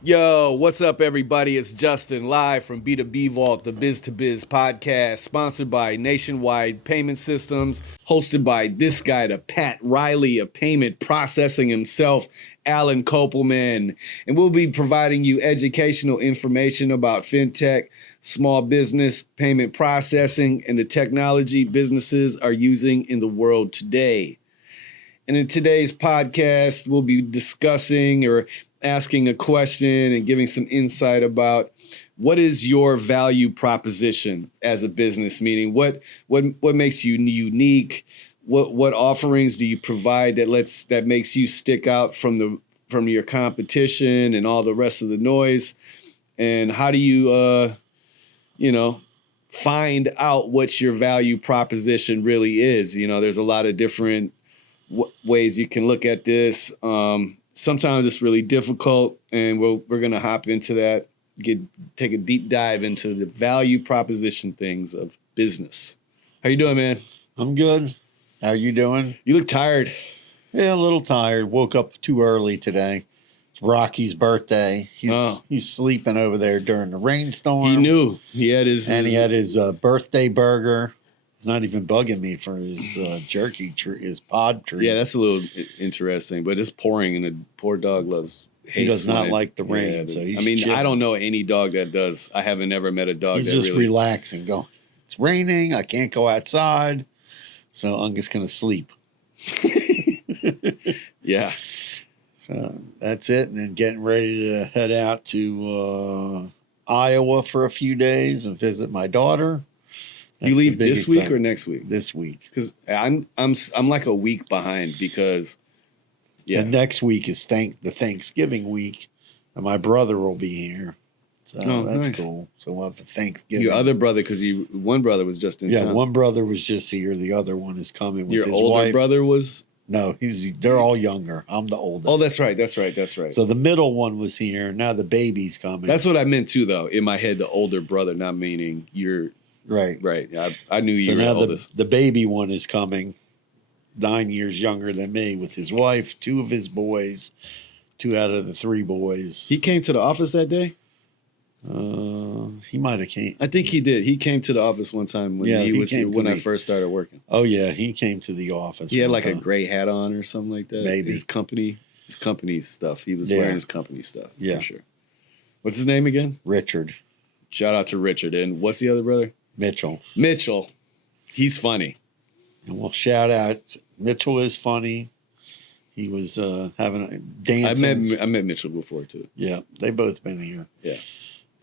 Yo, what's up, everybody? It's Justin live from B2B Vault, the Biz To Biz podcast, sponsored by Nationwide Payment Systems, hosted by this guy, the Pat Riley of payment processing himself, Alan Kopelman. And we'll be providing you educational information about fintech, small business, payment processing, and the technology businesses are using in the world today. And in today's podcast, we'll be discussing or asking a question and giving some insight about what is your value proposition as a business, meaning what makes you unique, what offerings do you provide that makes you stick out from your competition and all the rest of the noise, and how do you find out what your value proposition really is. There's a lot of different ways you can look at this. Sometimes it's really difficult, and we're gonna hop into that. Take a deep dive into the value proposition things of business. How you doing, man? I'm good. How you doing? You look tired. Yeah, a little tired. Woke up too early today. It's Rocky's birthday. He's sleeping over there during the rainstorm. He knew he had his birthday burger. He's not even bugging me for his jerky treat, his pod treat. Yeah, that's a little interesting. But it's pouring, and the poor dog he does not like the rain. Yeah, so he's chilling. I don't know any dog that does. I haven't ever met a dog he's that just really relaxing. Go. It's raining. I can't go outside, so I'm just gonna sleep. Yeah. So that's it, and then getting ready to head out to Iowa for a few days and visit my daughter. You leave this week or next week? This week, because I'm like a week behind because and next week is the Thanksgiving week, and my brother will be here, so that's nice. Cool. So we'll have a Thanksgiving. Your other brother, because one brother was just in town. Yeah, one brother was just here. The other one is coming with your his older wife. Brother was. No, they're all younger. I'm the oldest. Oh, that's right. So the middle one was here. Now the baby's coming. That's what I meant too, though. In my head, the older brother, not meaning you're. Right. I knew you were the oldest. The baby one is coming, 9 years younger than me, with his wife, 2 of his boys, 2 out of the 3 boys. He came to the office that day? He might have came. I think he did. He came to the office one time when I first started working. Oh yeah, he came to the office. He had like a gray hat on or something like that. Maybe his company stuff. He was wearing his company stuff. Yeah, for sure. What's his name again? Richard. Shout out to Richard. And what's the other brother? Mitchell. He's funny. And we'll shout out. Mitchell is funny. He was having a dancing. I met Mitchell before too. Yeah, they both been here. Yeah.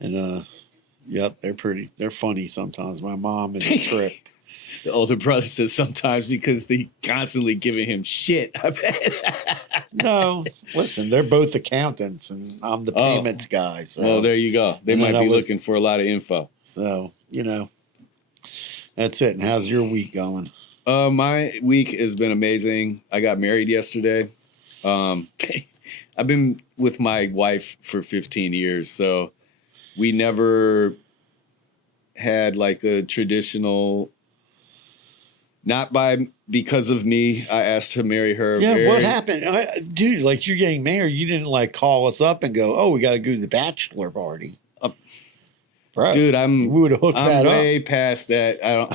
And yep, they're funny sometimes. My mom is a trip. The older brother says sometimes because they constantly giving him shit. I bet. No, listen, they're both accountants, and I'm the payments guy. So. Well, there you go. They might be looking for a lot of info. So, that's it. And how's your week going? My week has been amazing. I got married yesterday. I've been with my wife for 15 years, so we never had like a traditional. Not because of me. I asked to marry her. Yeah, what happened? Dude, like you're getting married. You didn't like call us up and go, oh, we got to go to the bachelor party. Bro, dude, we would have hooked that up. I'm way past that. I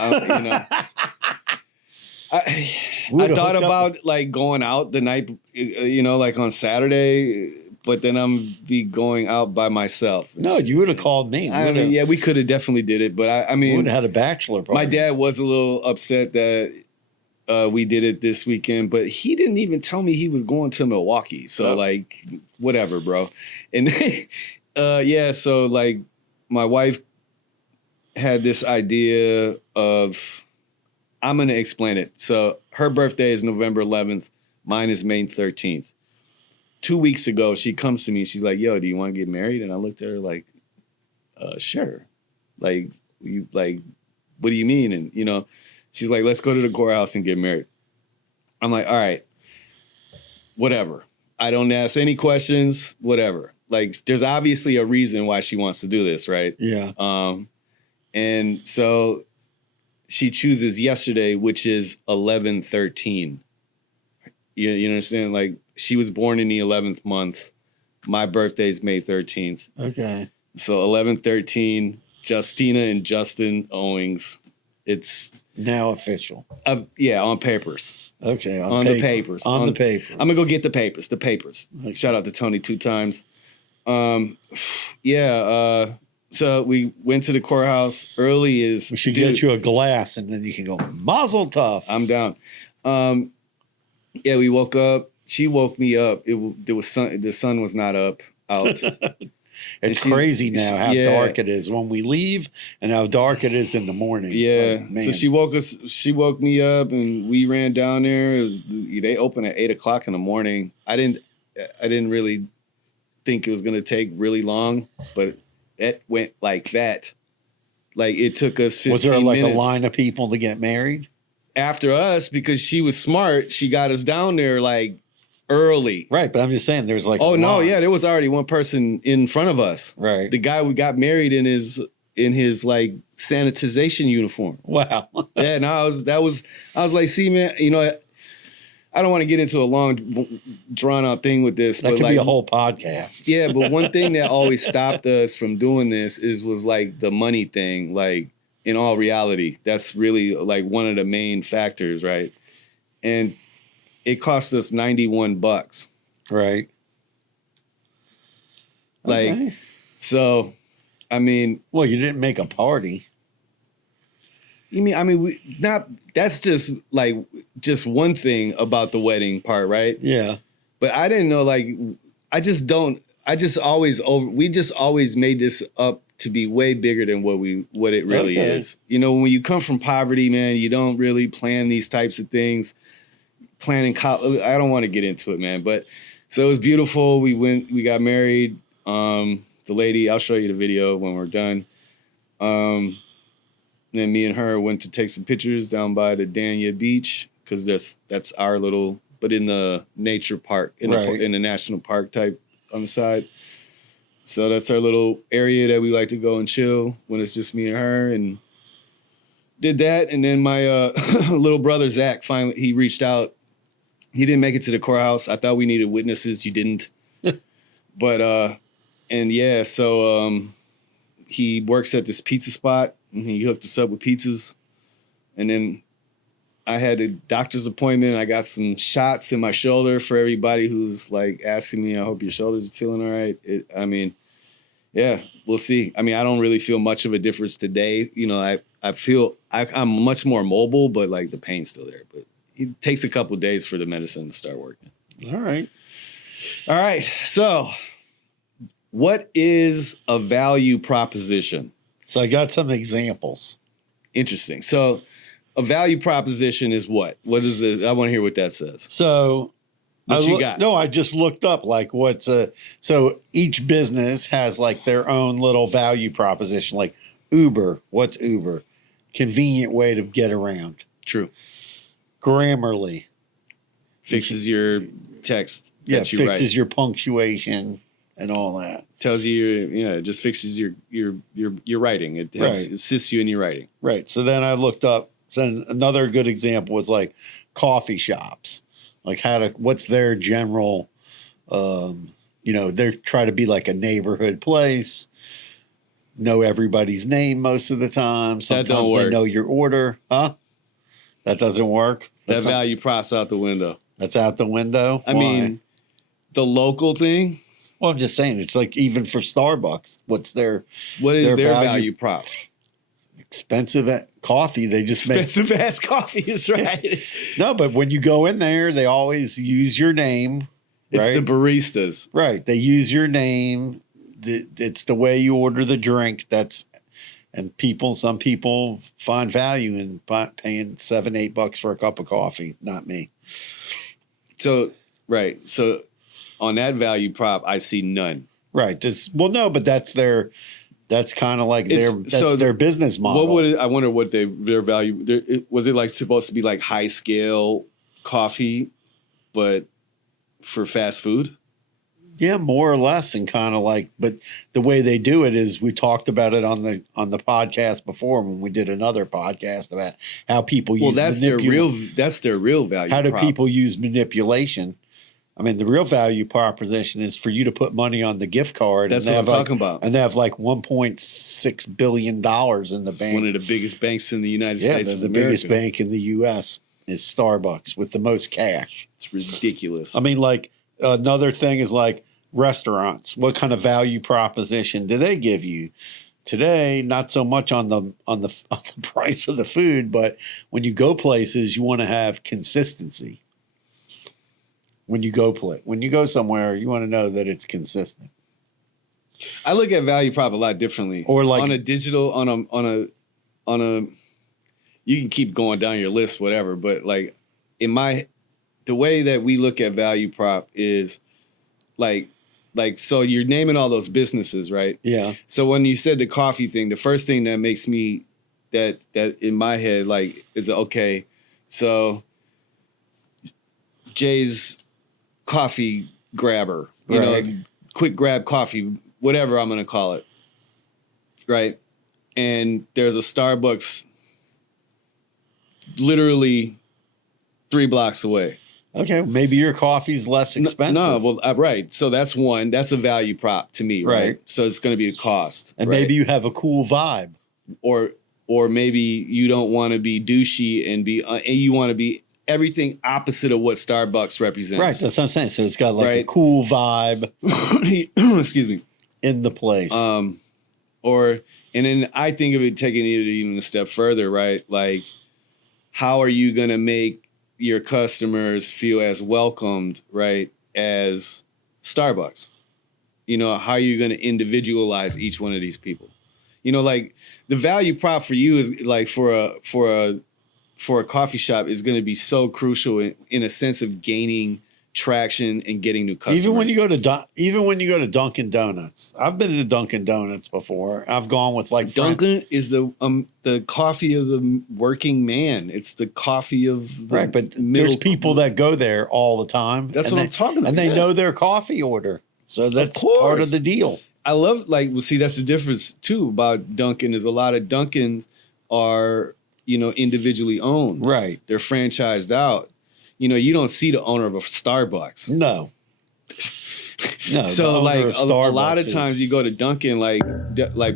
thought about like going out the night, like on Saturday, but then I'm be going out by myself. No, you would have called me. Yeah, we could have definitely did it, but we would have had a bachelor party. My dad was a little upset that we did it this weekend, but he didn't even tell me he was going to Milwaukee. So like, whatever, bro. And so like my wife had this idea of, I'm going to explain it. So her birthday is November 11th. Mine is May 13th. 2 weeks ago, she comes to me. She's like, yo, do you want to get married? And I looked at her like, sure. Like, what do you mean? And, she's like, let's go to the courthouse and get married. I'm like, all right, whatever. I don't ask any questions, whatever. Like, there's obviously a reason why she wants to do this, right? Yeah. And so she chooses yesterday, which is 11/13. You understand? Like, she was born in the 11th month. My birthday's May 13th. Okay. So 11/13, Justina and Justin Owings. It's now official. Yeah, on papers. Okay, on the papers. On the papers. I'm gonna go get the papers. The papers. Okay. Shout out to Tony 2 times. So we went to the courthouse early. We should get you a glass, and then you can go Mazel Tov. I'm down. Yeah, we woke up. She woke me up. There was sun. The sun was not up out. It's crazy now how dark it is when we leave and how dark it is in the morning. Yeah. Like, so she woke me up and we ran down there. They opened at 8:00 in the morning. I didn't really think it was going to take really long, but it went like that. Like it took us 15 minutes. Was there like a line of people to get married? After us, because she was smart, she got us down there like early. Right, but I'm just saying there's like there was already one person in front of us. Right. The guy we got married in his like sanitization uniform. Wow. Yeah, and I was like, see, man, I don't want to get into a long drawn out thing with this, but could be a whole podcast. Yeah, but one thing that always stopped us from doing this was like the money thing. Like in all reality, that's really like one of the main factors, right? And it cost us $91. Right. Like, okay. So, I mean. Well, you didn't make a party. That's just one thing about the wedding part, right? Yeah. But I didn't know, we just always made this up to be way bigger than what it really is. When you come from poverty, man, you don't really plan these types of things. Planning college, I don't want to get into it, man. But so it was beautiful. We got married. The lady, I'll show you the video when we're done. Then me and her went to take some pictures down by the Dania Beach because that's our little, but in the nature park, in the national park type on the side. So that's our little area that we like to go and chill when it's just me and her, and did that. And then my little brother Zach finally he reached out. He didn't make it to the courthouse. I thought we needed witnesses. You didn't. But, so he works at this pizza spot, and he hooked us up with pizzas. And then I had a doctor's appointment. I got some shots in my shoulder for everybody who's, like, asking me, I hope your shoulder's feeling all right. We'll see. I don't really feel much of a difference today. I feel I'm much more mobile, but, like, the pain's still there. But it takes a couple of days for the medicine to start working. All right. So what is a value proposition? So I got some examples. Interesting. So a value proposition is what? What is it? I want to hear what that says. So what you got? No, I just looked up like so each business has like their own little value proposition. Like Uber. What's Uber? Convenient way to get around. True. Grammarly fixes your text. Fixes your punctuation and all that. Tells you, it just fixes your writing. It helps assists you in your writing. Right. So then I looked up. So another good example was like coffee shops. Like what's their general, they try to be like a neighborhood place. Know everybody's name most of the time. Sometimes they know your order. Huh? That doesn't work. That value props out the window. That's out the window. Why? The local thing. Well, I'm just saying, it's like even for Starbucks, what is their value prop? Expensive coffee. They just expensive ass coffee is right. No, but when you go in there, they always use your name. It's the baristas, right? They use your name. It's the way you order the drink. And some people find value in paying $7-8 for a cup of coffee. Not me. So, right. So on that value prop, I see none. Right. But that's kind of like their business model. I wonder what their value, was it like supposed to be like high scale coffee, but for fast food? Yeah, more or less, and kind of like, but the way they do it is we talked about it on the podcast before when we did another podcast about how people use that's their real value. How do people use manipulation? I mean, the real value proposition is for you to put money on the gift card. That's and what I'm talking about. And they have like $1.6 billion in the bank. One of the biggest banks in the United Yeah, States. the biggest bank in the U.S. is Starbucks with the most cash. It's ridiculous. I mean, like another thing is like restaurants. What kind of value proposition do they give you? Today, not so much on the price of the food, but when you go places, you want to have consistency. When you go somewhere, you want to know that it's consistent. I look at value prop a lot differently. Or like on a digital, on a. You can keep going down your list, whatever. But like the way that we look at value prop is like so you're naming all those businesses, right? Yeah. So when you said the coffee thing, the first thing that makes me that in my head like is okay, so Jay's coffee grabber, you know, quick grab coffee, whatever I'm gonna call it, right? And there's a Starbucks literally 3 blocks away. Okay, maybe your coffee's less expensive. No, well, right. So that's one. That's a value prop to me, right? So it's going to be a cost, and right? maybe you have a cool vibe, or maybe you don't want to be douchey and you want to be everything opposite of what Starbucks represents. Right. That's what I'm saying. So it's got like a cool vibe. Excuse me. In the place. And then I think of it taking it even a step further, right? Like, how are you going to make your customers feel as welcomed, right, as Starbucks? You know, how are you going to individualize each one of these people? You know, like the value prop for you is like for a coffee shop is going to be so crucial in a sense of gaining traction and getting new customers. Even when you go to Dunkin' Donuts, I've been to Dunkin' Donuts before. I've gone with like Dunkin' is the coffee of the working man. It's the coffee of the right, but there's people that go there all the time. That's what I'm talking about, and they know their coffee order, so that's part of the deal. I love see that's the difference too about Dunkin' is a lot of Dunkins are individually owned. Right, they're franchised out. You don't see the owner of a Starbucks. No. So like a lot of times you go to Dunkin', like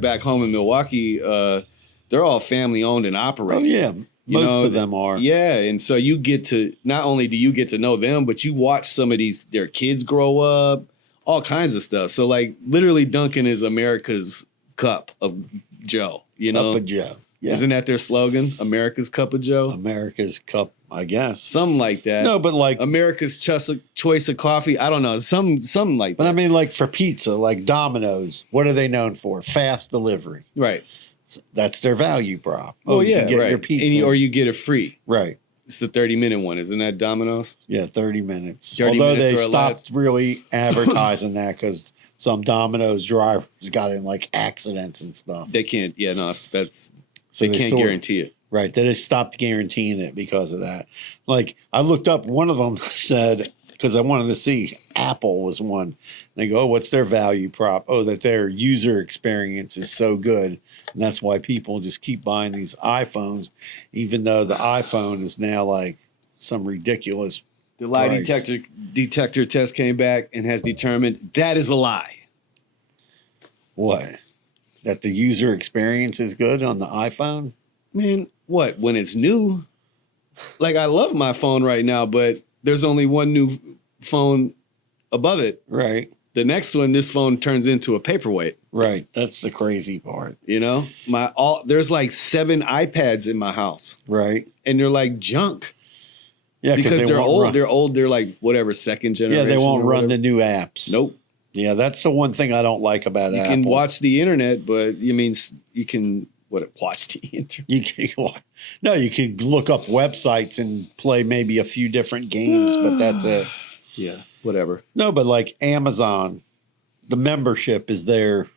back home in Milwaukee, they're all family owned and operated. Oh yeah, most of them are. Yeah, and so you get to not only do you get to know them, but you watch some of their kids grow up, all kinds of stuff. So like literally, Dunkin' is America's cup of Joe. Cup of Joe. Yeah. Isn't that their slogan? America's Cup of Joe? America's Cup, I guess. Something like that. No, but like America's choice of coffee. I don't know. Something like that. But I mean, like for pizza, like Domino's, what are they known for? Fast delivery. Right. So that's their value prop. Oh, yeah. You get right. your pizza. Or you get it free. Right. It's the 30-minute one. Isn't that Domino's? Yeah, 30 minutes. 30 Although minutes they or stopped less. really advertising that because some Domino's drivers got in like accidents and stuff. They can't. Yeah, no, that's. So they can't guarantee it. Right. They just stopped guaranteeing it because of that. Like I looked up, one of them said, because I wanted to see, Apple was one. They go, oh, what's their value prop? Oh, that their user experience is so good. And that's why people just keep buying these iPhones, even though the iPhone is now like some ridiculous The lie price. detector test came back and has determined that is a lie. What? That the user experience is good on the iPhone? Man, what? When it's new? Like, I love my phone right now, but there's only one new phone above it. Right. The next one, this phone turns into a paperweight. Right. That's the crazy part. There's like 7 iPads in my house. Right. And they're like junk. Yeah, because they're old. They're old. They're like whatever, second generation. Yeah, they won't run the new apps. Nope. Yeah, that's the one thing I don't like about Apple. You can watch the internet, but you can watch the internet. You can look up websites and play maybe a few different games, but that's it. Yeah, whatever. No, but like Amazon, the membership is there.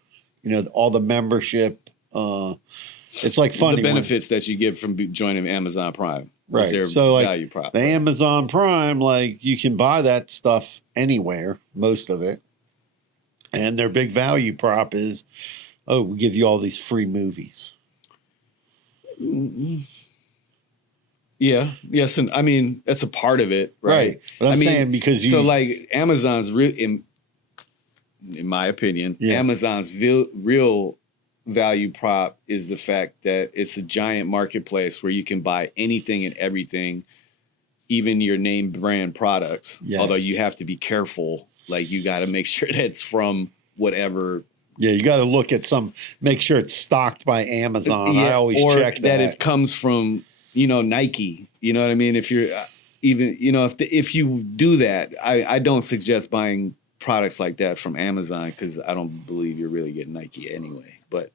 All the membership. It's like funny. The benefits that you get from joining Amazon Prime. Right. Their So like value prop. The Amazon Prime, like you can buy that stuff anywhere, most of it. And their big value prop is, oh, we give you all these free movies. Yeah. Yes. And I mean, that's a part of it, right? But I'm I mean, saying because you, so like Amazon's in my opinion, Yeah. Amazon's real value prop is the fact that it's a giant marketplace where you can buy anything and everything, even your name brand products. Yes. Although you have to be careful. Like you got to make sure that it's from whatever. yeah, you got to look at make sure it's stocked by Amazon. I always or check that. it comes from, Nike. You know what I mean? If you're even, if you do that, I don't suggest buying products like that from Amazon because I don't believe you're really getting Nike anyway. But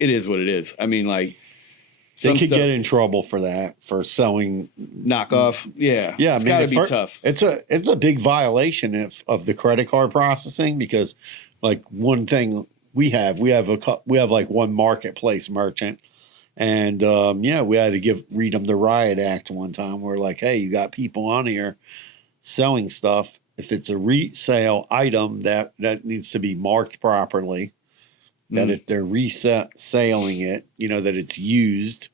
it is what it is. I mean, like they could get in trouble for that, for selling knockoff. Yeah, yeah. It's got to be tough. It's a big violation of the credit card processing because, like, one thing we have like one marketplace merchant, and we had to read them the riot act one time. We're like, hey, you got people on here selling stuff. If it's a resale item, that needs to be marked properly. That if they're reselling it, that it's used,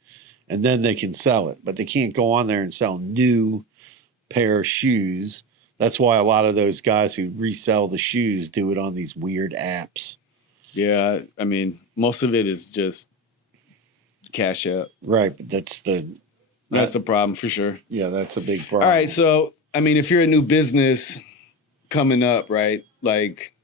and then they can sell it. But they can't go on there and sell new pair of shoes. That's why a lot of those guys who resell the shoes do it on these weird apps. Yeah, I mean, most of it is just cash out. Right, but that's the problem for sure. Yeah, that's a big problem. All right, so I mean, if you're a new business coming up, right? Like,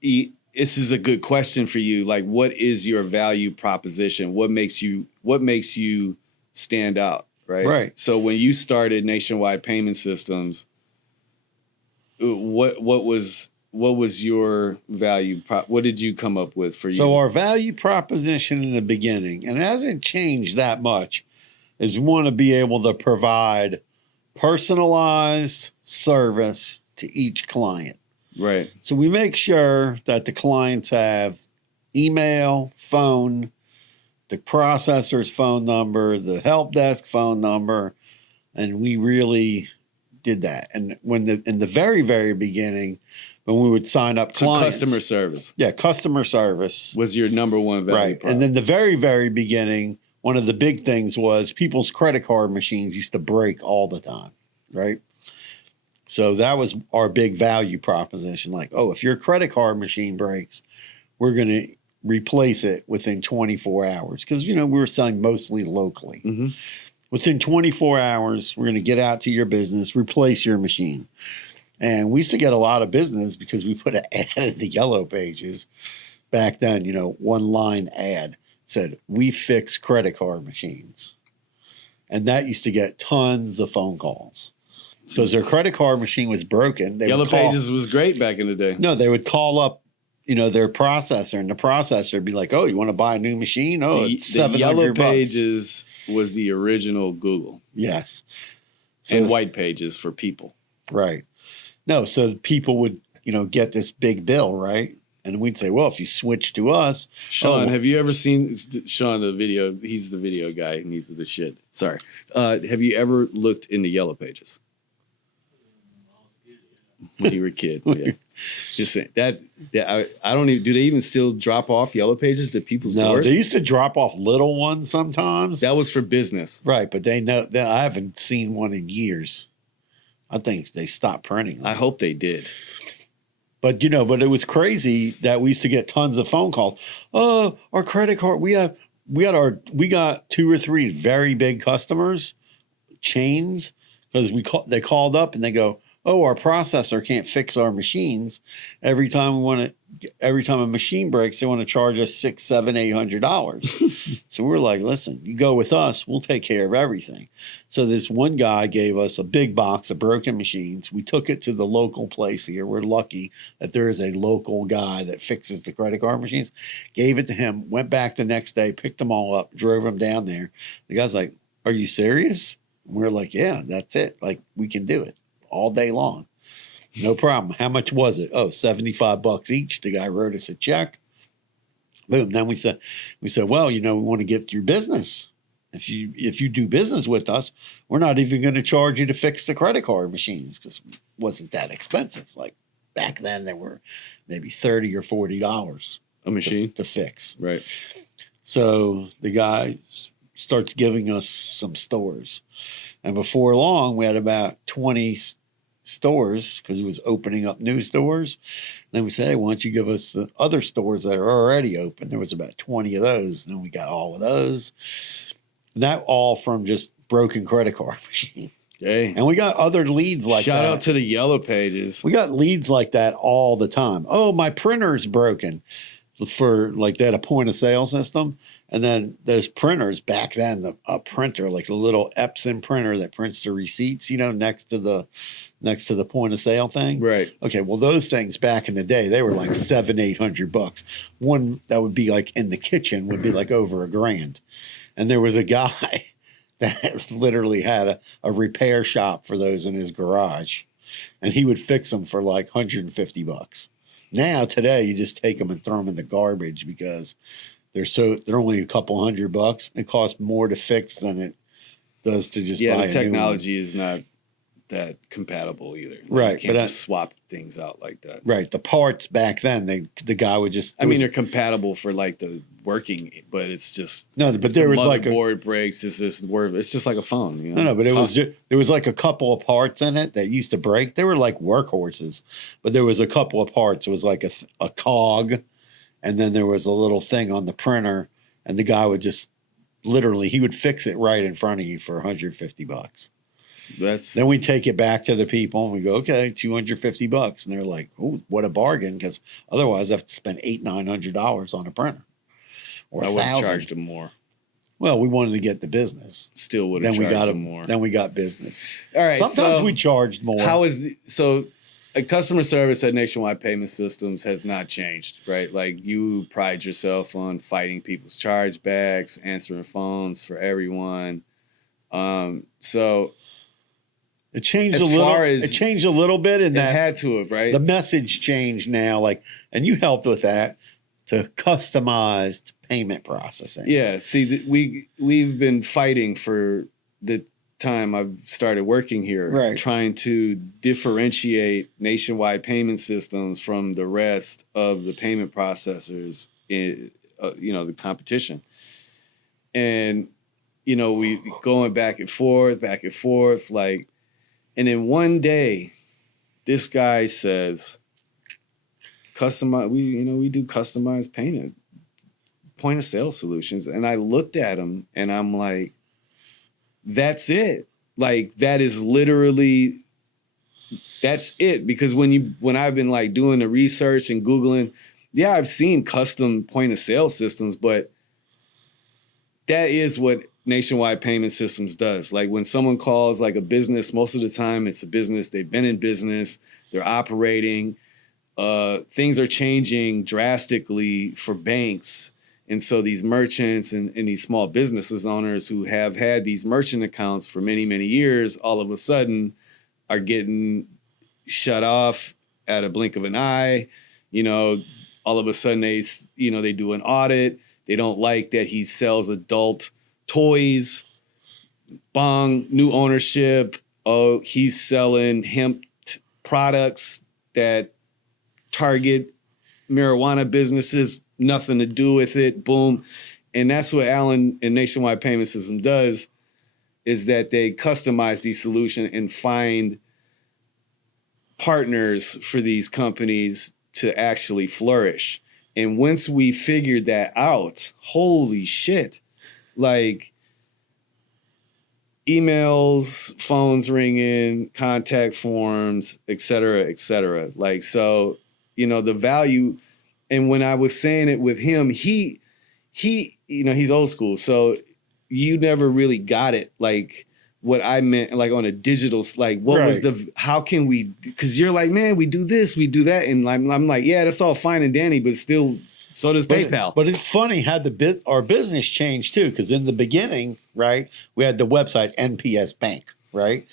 this is a good question for you. Like, what is your value proposition? What makes you stand out, right? Right. So when you started Nationwide Payment Systems, what was your value what did you come up with for you? So our value proposition in the beginning, and it hasn't changed that much, is we want to be able to provide personalized service to each client. Right. So we make sure that the clients have email, phone, the processor's phone number, the help desk phone number, and we really did that. And in the very, very beginning, when we would sign up clients, customer service. Yeah, customer service was your number one value right. prop. And then the very, very beginning, one of the big things was people's credit card machines used to break all the time, right? So that was our big value proposition. Like, oh, if your credit card machine breaks, we're going to replace it within 24 hours. Because, we were selling mostly locally. Mm-hmm. Within 24 hours, we're going to get out to your business, replace your machine. And we used to get a lot of business because we put an ad in the Yellow Pages back then, one line ad said, we fix credit card machines. And that used to get tons of phone calls. So as their credit card machine was broken, Yellow Pages was great back in the day. No, they would call up, their processor, and the processor would be like, "Oh, you want to buy a new machine? Oh, it's $700." Yellow Pages was the original Google. Yes, and White Pages for people. Right. No, so people would, get this big bill, right? And we'd say, well, if you switch to us, Sean, have you ever seen Sean the video? He's the video guy, and he's the shit. Sorry. Have you ever looked into Yellow Pages? When you were a kid, yeah. Just saying that I don't even. Do they even still drop off Yellow Pages to people's doors? They used to drop off little ones sometimes. That was for business, right? But they know that I haven't seen one in years. I think they stopped printing them. I hope they did. But but it was crazy that we used to get tons of phone calls. Oh, our credit card. We got 2 or 3 very big customers, chains, because they called up and they go, oh, our processor can't fix our machines. Every time a machine breaks, they want to charge us $600, $700, $800. So we're like, listen, you go with us, we'll take care of everything. So this one guy gave us a big box of broken machines. We took it to the local place here. We're lucky that there is a local guy that fixes the credit card machines. Gave it to him, went back the next day, picked them all up, drove them down there. The guy's like, are you serious? And we're like, yeah, that's it. Like, we can do it all day long. No problem. How much was it? Oh, $75 each. The guy wrote us a check. Boom. Then we said, well, we want to get your business. If you do business with us, we're not even going to charge you to fix the credit card machines because it wasn't that expensive. Like back then, they were maybe $30 or $40 a machine to fix. Right. So the guy starts giving us some stores. And before long, we had about 20 stores because he was opening up new stores. And then we said, hey, why don't you give us the other stores that are already open? There was about 20 of those. And then we got all of those. And that all from just broken credit card machine. Okay. And we got other leads like that. Shout out to the yellow pages. We got leads like that all the time. Oh, my printer's broken. For like they had a point of sale system. And then those printers back then, a printer, like a little Epson printer that prints the receipts, next to the point of sale thing. Right. Okay. Well, those things back in the day, they were like $700-800. One that would be like in the kitchen would be like over $1,000. And there was a guy that literally had a repair shop for those in his garage, and he would fix them for like $150. Now today, you just take them and throw them in the garbage because they're only a couple $100. It costs more to fix than it does to just buy a the new technology is not that compatible either. Right, You can't just swap things out like that. Right. The parts back then, the guy would just. They're compatible for like the working, but it's just no. But there was like a motherboard breaks. It's just like a phone. No, but there was like a couple of parts in it that used to break. They were like workhorses, but there was a couple of parts. It was like a cog, and then there was a little thing on the printer, and the guy would just literally he would fix it right in front of you for $150. Then we take it back to the people and we go, okay, $250. And they're like, oh, what a bargain. Because otherwise I have to spend $800-900 on a printer. Or I would have charged them more. Well, we wanted to get the business. Still would have charged them more. Then we got business. All right. Sometimes we charged more. A customer service at Nationwide Payment Systems has not changed, right? Like you pride yourself on fighting people's chargebacks, answering phones for everyone. It changed a little. It changed a little bit in that it had to have, right? The message changed now, and you helped with that to customized payment processing. Yeah. See, we've been fighting for the time I've started working here, right, trying to differentiate Nationwide Payment Systems from the rest of the payment processors in, the competition. And, we going back and forth, like, and then one day this guy says, we do customized payment, point of sale solutions. And I looked at him and I'm like, that's it. Like that is literally, that's it. Because when I've been like doing the research and Googling, yeah, I've seen custom point of sale systems, but that is what Nationwide Payment Systems does. Like when someone calls like a business, most of the time it's a business, they've been in business, they're operating, things are changing drastically for banks. And so these merchants and these small businesses owners who have had these merchant accounts for many, many years, all of a sudden are getting shut off at a blink of an eye. All of a sudden they do an audit. They don't like that he sells adult toys. Bong, new ownership. Oh, he's selling hemp products that target marijuana businesses. Nothing to do with it. Boom. And that's what Alan and Nationwide Payment System does, is that they customize these solutions and find partners for these companies to actually flourish. And once we figured that out, holy shit, like emails, phones ringing, contact forms, et cetera, et cetera. Like, so, the value. And when I was saying it with him, he, he's old school. So you never really got it. Like what I meant, like on a digital, like what was how can we, cause you're like, man, we do this, we do that. And I'm like, yeah, that's all fine and dandy, but still, so does PayPal. But it's funny how our business changed too. Cause in the beginning, right, we had the website NPS Bank, right?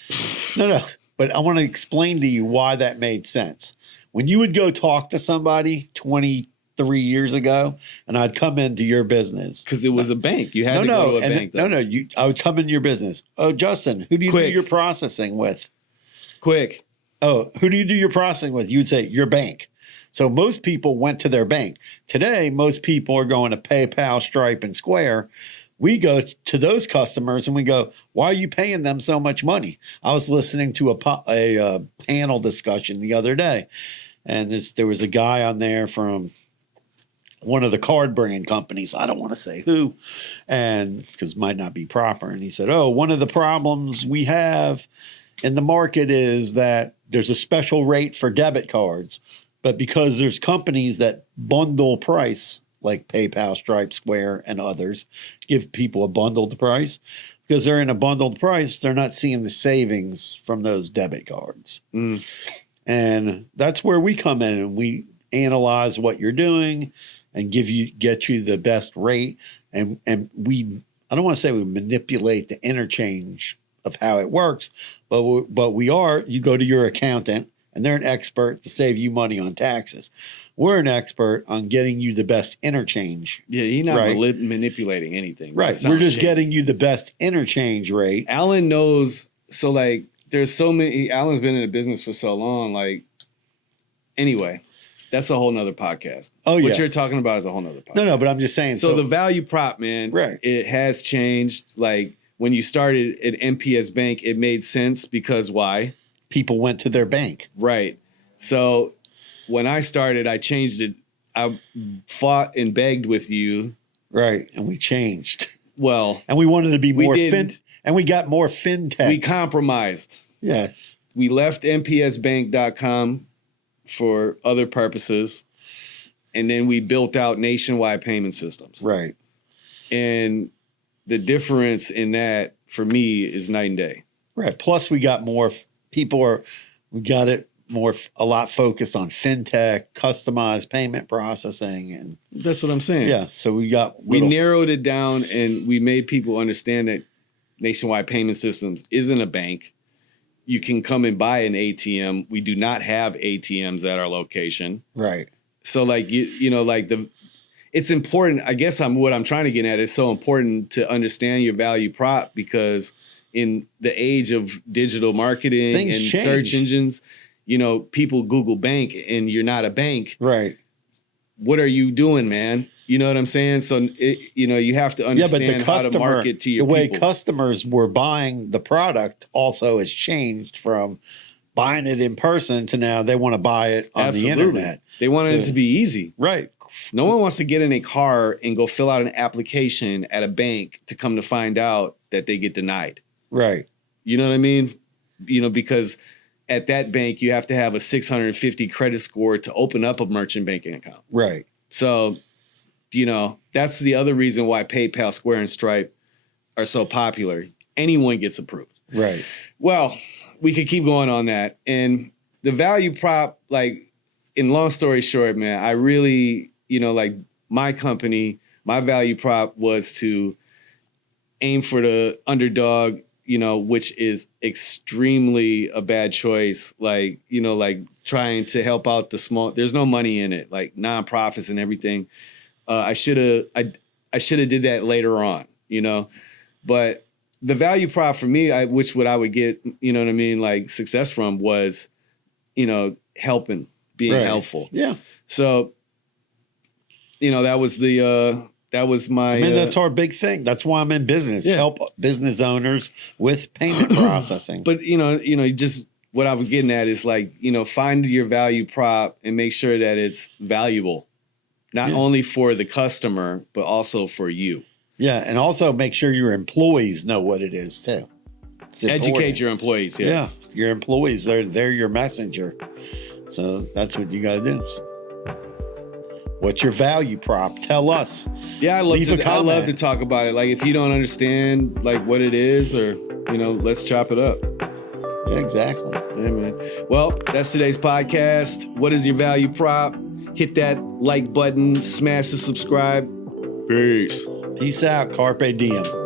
No. But I want to explain to you why that made sense. When you would go talk to somebody 23 years ago, and I'd come into your business. Because it was a bank. You had to go to a bank. No. I would come into your business. Oh, Justin, who do you do your processing with? Quick. Oh, who do you do your processing with? You'd say your bank. So most people went to their bank. Today, most people are going to PayPal, Stripe, and Square. we go to those customers and we go, why are you paying them so much money? I was listening to a panel discussion the other day, and there was a guy on there from one of the card brand companies. I don't want to say who, and because it might not be proper. And he said, oh, one of the problems we have in the market is that there's a special rate for debit cards, but because there's companies that bundle price, like PayPal, Stripe, Square, and others, give people a bundled price. Because they're in a bundled price, they're not seeing the savings from those debit cards. Mm. And that's where we come in and we analyze what you're doing and get you the best rate. And I don't want to say we manipulate the interchange of how it works, but you go to your accountant and they're an expert to save you money on taxes. We're an expert on getting you the best interchange. Yeah, you're not manipulating anything. Right. We're just getting you the best interchange rate. Alan knows. So like, there's so many, Alan's been in the business for so long. Like, anyway, that's a whole nother podcast. Oh, yeah. What you're talking about is a whole nother podcast. No, but I'm just saying. So the value prop, man, right. It has changed. Like when you started at MPS Bank, it made sense because why? People went to their bank. Right. So when I started, I changed it. I fought and begged with you. Right. And we changed. Well. And we wanted to be more and we got more fintech. We compromised. Yes. We left mpsbank.com for other purposes. And then we built out nationwide payment systems. Right. And the difference in that for me is night and day. Right. Plus we got more we got it a lot focused on fintech, customized payment processing. And that's what I'm saying. Yeah. So we narrowed it down and we made people understand that Nationwide Payment Systems isn't a bank. You can come and buy an ATM. We do not have ATMs at our location. Right. So like, it's important. I guess what I'm trying to get at is so important to understand your value prop, because in the age of digital marketing and search engines, people Google bank and you're not a bank. Right. What are you doing, man? You know what I'm saying? So, you have to understand how to market to your people. The way customers were buying the product also has changed from buying it in person to now they want to buy it on the internet. They want it to be easy. Right. No one wants to get in a car and go fill out an application at a bank to come to find out that they get denied. Right. You know what I mean? Because at that bank, you have to have a 650 credit score to open up a merchant banking account. Right. So, that's the other reason why PayPal, Square, and Stripe are so popular. Anyone gets approved. Right. Well, we could keep going on that. And the value prop, like, in long story short, man, I really, like my company, my value prop was to aim for the underdog, which is extremely a bad choice. Like, like trying to help out the small, there's no money in it, like nonprofits and everything. I should have did that later on, but the value prop for me, what I would get, like success from was, helping, being helpful. Yeah. So, that was my. That's our big thing. That's why I'm in business. Yeah. Help business owners with payment processing. But just what I was getting at is like, find your value prop and make sure that it's valuable, not only for the customer but also for you. Yeah, and also make sure your employees know what it is too. Educate your employees. Yes. Yeah, your employees, they're your messenger. So that's what you got to do. What's your value prop? Tell us. Yeah, I love to talk about it. Like if you don't understand like what it is, or let's chop it up. Yeah, exactly. Yeah, man. Well, that's today's podcast. What is your value prop? Hit that like button, smash the subscribe. Peace. Peace out. Carpe diem.